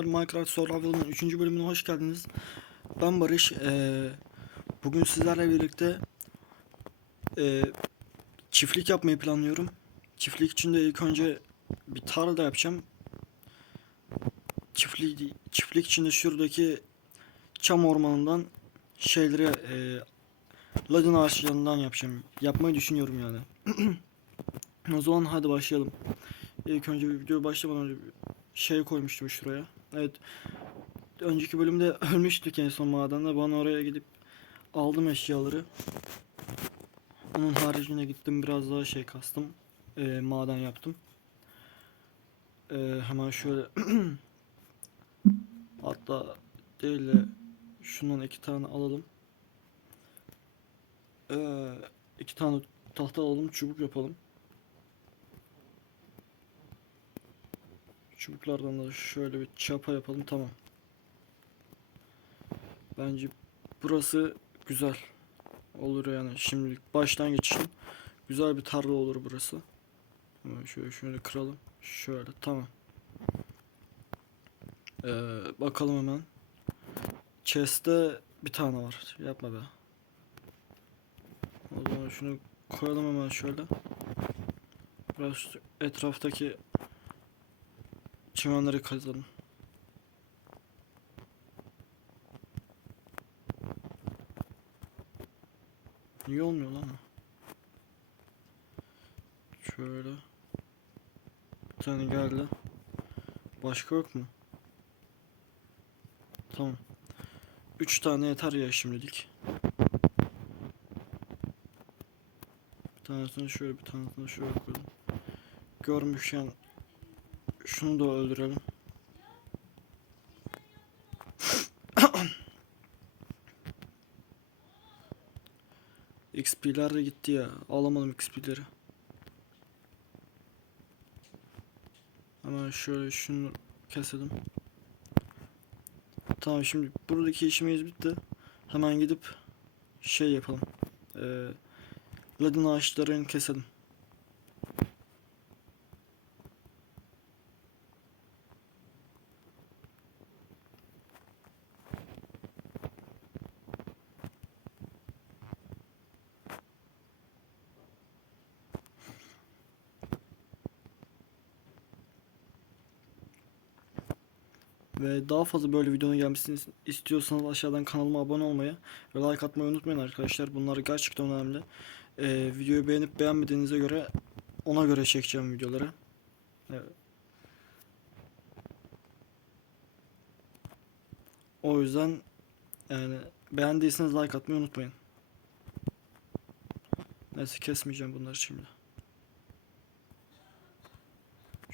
Minecraft Survival'ın 3. bölümüne hoş geldiniz. Ben Barış. Ee, bugün sizlerle birlikte ee, çiftlik yapmayı planlıyorum. Çiftlik için de ilk önce bir tarla yapacağım. Çiftlik çiftlik için de şuradaki çam ormanından şeyleri ee, ladin ağaçlarından yapacağım. Yapmayı düşünüyorum yani. o zaman hadi başlayalım. İlk önce bir video başlamadan önce bir şey koymuştum şuraya. Evet. Önceki bölümde ölmüştük en son madende. Ben oraya gidip aldım eşyaları. Onun haricinde gittim biraz daha şey kastım. Ee, maden yaptım. Ee, hemen şöyle hatta değil de şundan iki tane alalım. Ee, iki tane tahta alalım çubuk yapalım. Çubuklardan da şöyle bir çapa yapalım tamam. Bence burası güzel olur yani şimdilik başlangıç için güzel bir tarla olur burası. Hemen şöyle şöyle kıralım. Şöyle tamam. Ee, bakalım hemen. Chest'te bir tane var. Yapma be. O zaman şunu koyalım hemen şöyle. Biraz etraftaki çimenleri kazalım. Niye olmuyor lan? Şöyle. Bir tane geldi. Başka yok mu? Tamam. Üç tane yeter ya şimdilik. Bir tanesini şöyle bir tanesini şöyle koydum. Görmüşken şunu da öldürelim. XP'ler de gitti ya. Alamadım XP'leri. Hemen şöyle şunu keselim. Tamam şimdi buradaki işimiz bitti. Hemen gidip şey yapalım. Ee, ladin ağaçlarını keselim. Daha fazla böyle videonun gelmesini istiyorsanız aşağıdan kanalıma abone olmayı ve like atmayı unutmayın arkadaşlar. Bunlar gerçekten önemli. Ee, videoyu beğenip beğenmediğinize göre ona göre çekeceğim videoları. Evet. O yüzden yani beğendiyseniz like atmayı unutmayın. Neyse kesmeyeceğim bunları şimdi.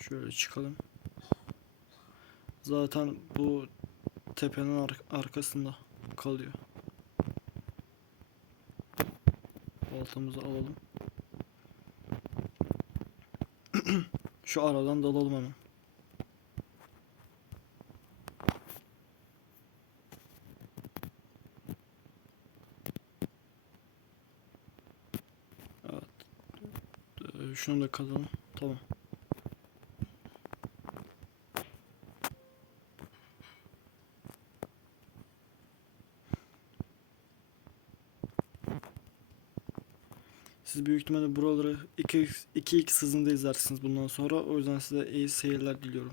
Şöyle çıkalım. Zaten bu tepenin ar- arkasında kalıyor. Baltamızı alalım. Şu aradan dalalım hemen. Evet. Ee, Şunu da kazalım. Tamam. Siz büyük ihtimalle buraları 2 2x hızında izlersiniz bundan sonra. O yüzden size iyi seyirler diliyorum.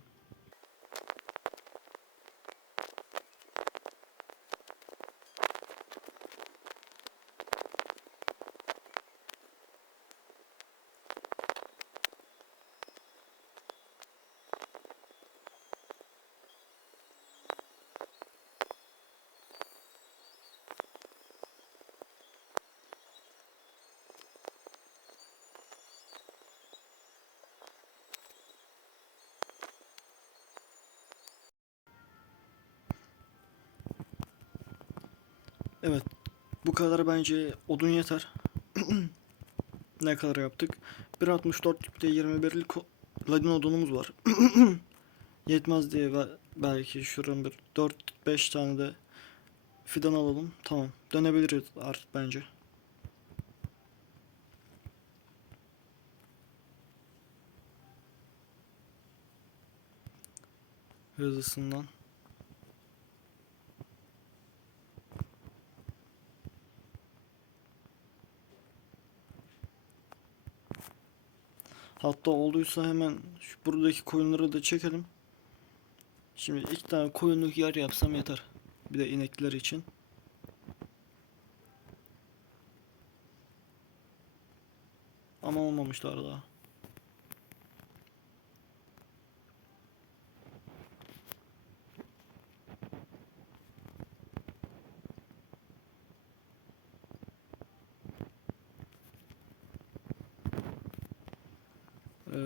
Evet. Bu kadar bence odun yeter. ne kadar yaptık? 1.64 de 21'lik o- ladin odunumuz var. Yetmez diye belki şuradan bir 4-5 tane de fidan alalım. Tamam. Dönebiliriz artık bence. Hızlısından. Hatta olduysa hemen şu buradaki koyunları da çekelim. Şimdi iki tane koyunluk yer yapsam yeter. Bir de inekler için. Ama olmamışlar daha.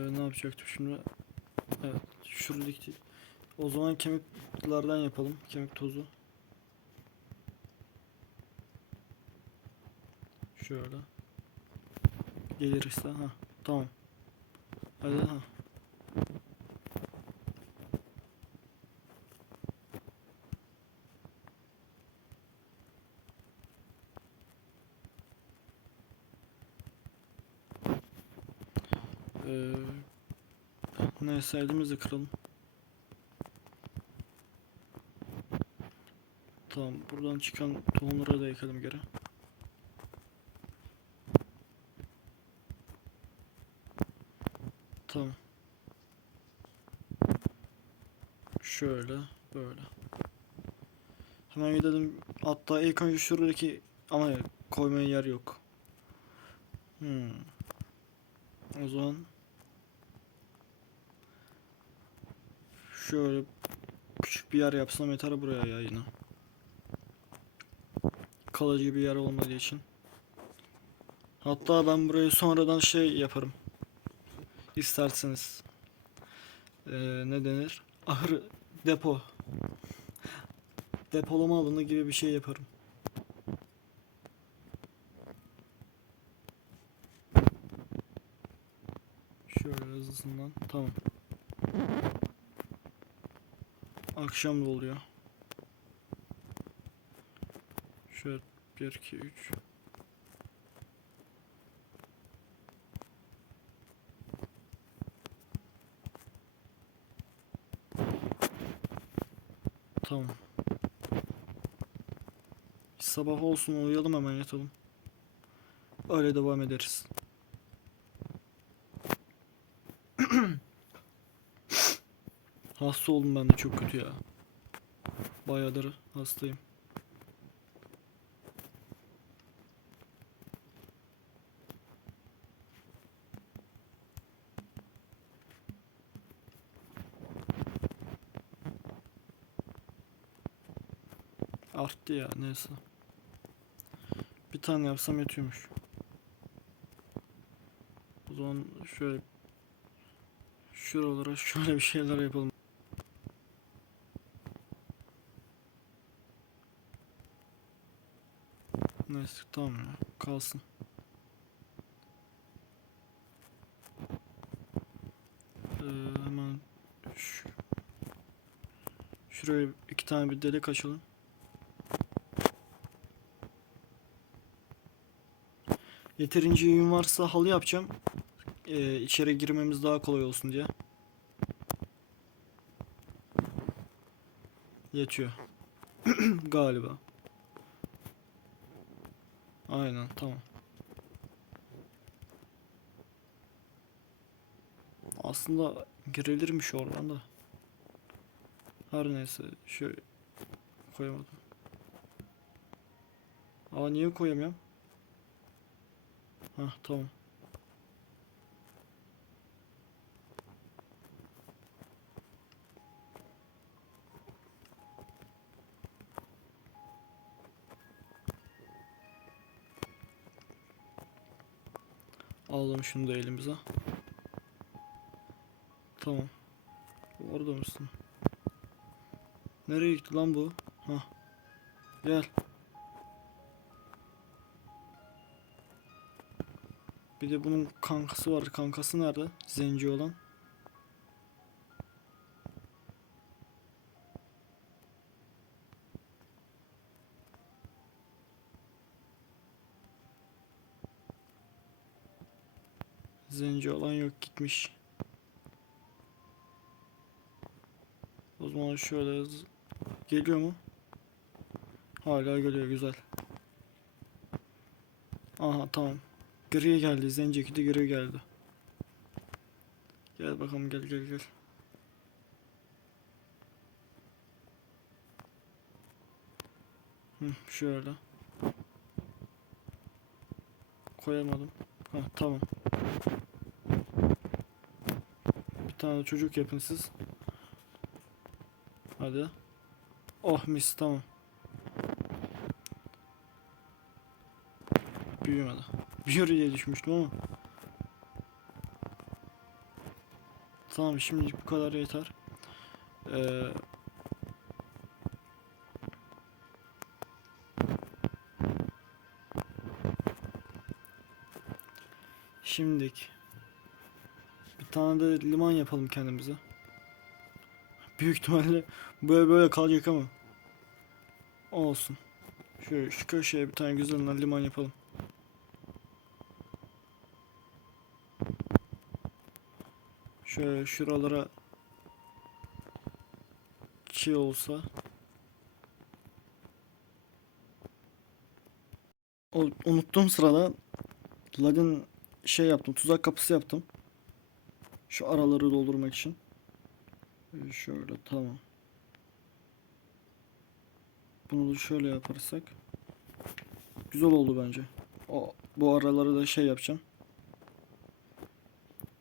Ee, ne yapacaktım şimdi? Evet, şuradaki o zaman kemiklerden yapalım. Kemik tozu. Şöyle. Gelirse ha. Tamam. Hadi ha. Ee, neyse elimizi kıralım. Tamam buradan çıkan tohumları da ekelim geri. Tamam. Şöyle böyle. Hemen gidelim. Hatta ilk önce şuradaki ama koymaya yer yok. Hmm. O zaman şöyle küçük bir yer yapsam yeter buraya ya yine. Kalıcı bir yer olmadığı için. Hatta ben burayı sonradan şey yaparım. İsterseniz. Ee, ne denir? Ahır depo. Depolama alanı gibi bir şey yaparım. Şöyle hızlısından. Tamam. Akşam da oluyor. Şöyle 1 2 3 Tamam. Sabah olsun uyuyalım hemen yatalım. Öyle devam ederiz. Hasta oldum ben de çok kötü ya. Bayağıdır hastayım. Arttı ya neyse. Bir tane yapsam yetiyormuş. O zaman şöyle şuralara şöyle bir şeyler yapalım. Neyse tamam ya kalsın. Ee, hemen şu, şuraya iki tane bir delik açalım. Yeterince yün varsa halı yapacağım. Ee, içeri girmemiz daha kolay olsun diye. Yetiyor. Galiba. Aynen tamam. Aslında girilirmiş oradan da. Her neyse şöyle koyamadım. Aa niye koyamıyorum? Hah tamam. Alalım şunu da elimize. Tamam. Orada mısın? Nereye gitti lan bu? Hah. Gel. Bir de bunun kankası var. Kankası nerede? Zenci olan. Zenci olan yok gitmiş. O zaman şöyle hız- geliyor mu? Hala geliyor güzel. Aha tamam. Gri geldi. Zenceki de gri geldi. Gel bakalım gel gel gel. Hı, şöyle. Koyamadım. Ha tamam. Tane çocuk yapın siz. Hadi. Oh mis tamam. Büyümedi. Büyür diye düşmüştüm ama. Tamam şimdi bu kadar yeter. Ee, şimdilik tane de liman yapalım kendimize. Büyük ihtimalle böyle böyle kalacak ama olsun. Şöyle şu köşeye bir tane güzelinden liman yapalım. Şöyle şuralara şey olsa unuttuğum sırada Ladin şey yaptım tuzak kapısı yaptım şu araları doldurmak için. Ee, şöyle tamam. Bunu da şöyle yaparsak. Güzel oldu bence. O bu araları da şey yapacağım.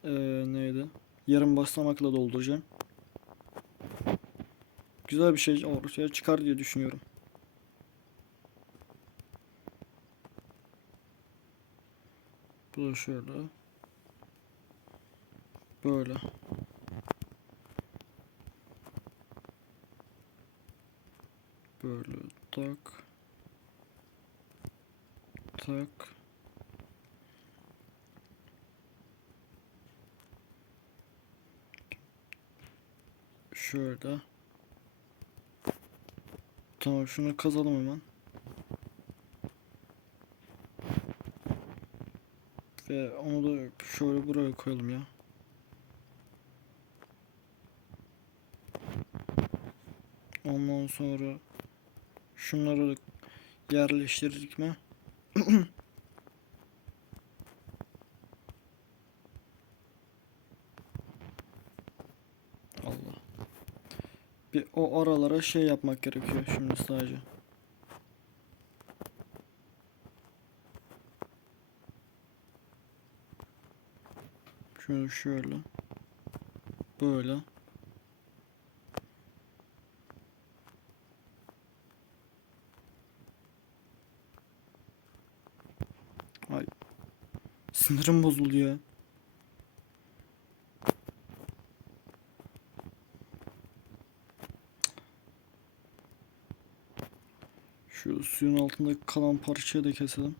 Ee, neydi? Yarım basamakla dolduracağım. Güzel bir şey ortaya çıkar diye düşünüyorum. Bu da şöyle. Böyle. Böyle tak. Tak. Şöyle. Tamam şunu kazalım hemen. Ve onu da şöyle buraya koyalım ya. Ondan sonra şunları yerleştirdik mi? Allah. Bir o aralara şey yapmak gerekiyor şimdi sadece. Şöyle şöyle. Böyle. Sinirim bozuldu ya. Şu suyun altında kalan parçayı da keselim.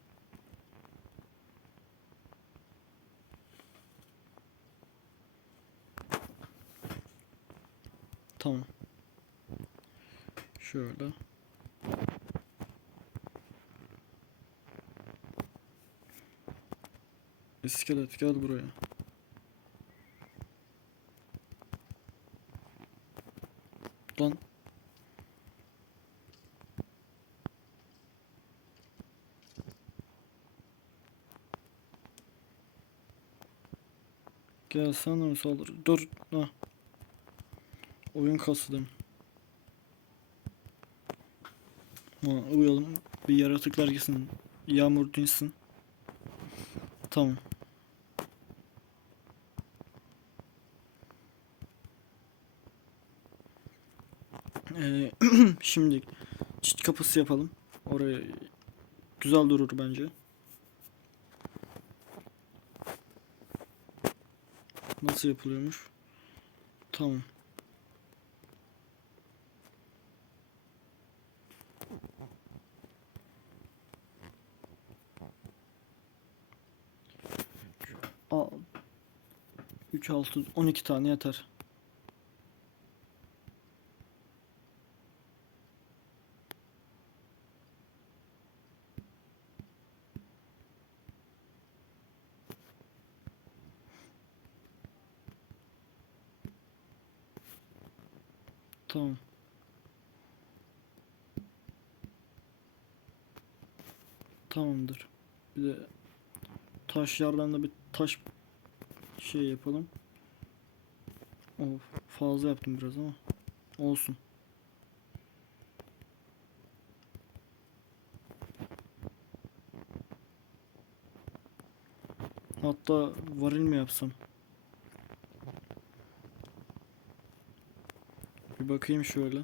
Tamam. Şöyle. İskelet gel buraya. Lan. Gel de mi saldır? Dur. Ha. Oyun kasıdım. Ha, uyalım. Bir yaratıklar gitsin. Yağmur dinsin. Tamam. Ee, şimdi çit kapısı yapalım. Oraya güzel durur bence. Nasıl yapılıyormuş? Tamam. Aa, 3 6 12 tane yeter. Tamam. Tamamdır. Bir de taşlardan da bir taş şey yapalım. Of, fazla yaptım biraz ama olsun. Hatta varil mi yapsam? Bir bakayım şöyle.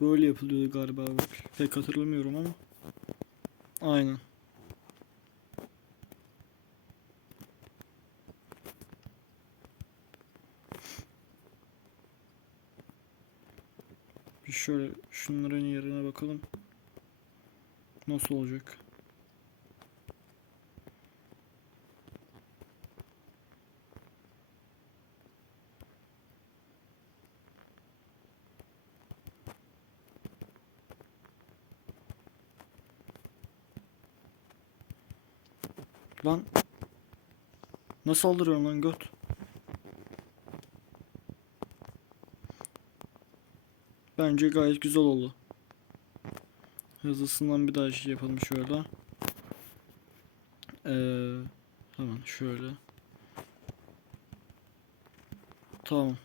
Böyle yapılıyordu galiba. Pek hatırlamıyorum ama. Aynen. Bir şöyle şunların yerine bakalım. Nasıl olacak? Lan Nasıl saldırıyorsun lan göt? Bence gayet güzel oldu. Hızlısından bir daha şey yapalım şöyle. Ee, hemen şöyle. Tamam.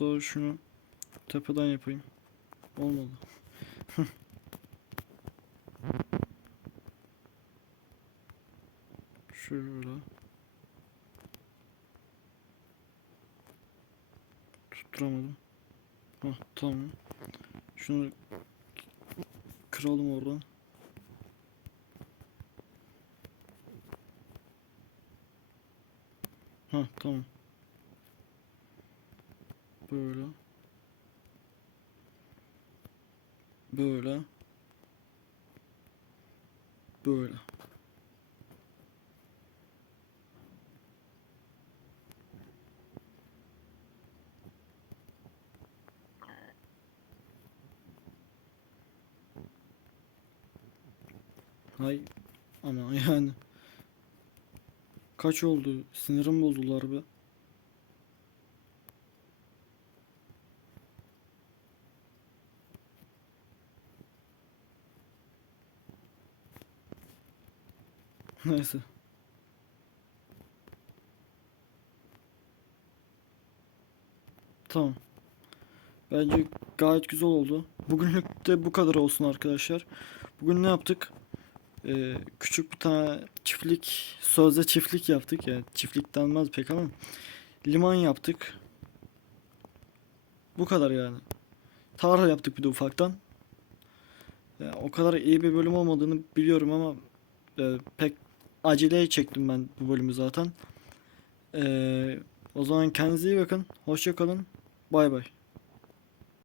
Hatta şunu tepeden yapayım. Olmadı. Şöyle. Tutturamadım. Hah tamam. Şunu kıralım oradan. Hah tamam. Böyle. Böyle. Böyle. Hay ama yani kaç oldu? Sinirim bozdular be. Neyse. Tamam. Bence gayet güzel oldu. Bugünlük de bu kadar olsun arkadaşlar. Bugün ne yaptık? Ee, küçük bir tane çiftlik, sözde çiftlik yaptık. Yani çiftlik denmez pek ama liman yaptık. Bu kadar yani. Tarla yaptık bir de ufaktan. Yani o kadar iyi bir bölüm olmadığını biliyorum ama e, pek aceleye çektim ben bu bölümü zaten. Ee, o zaman kendinize iyi bakın. Hoşça kalın. Bay bay.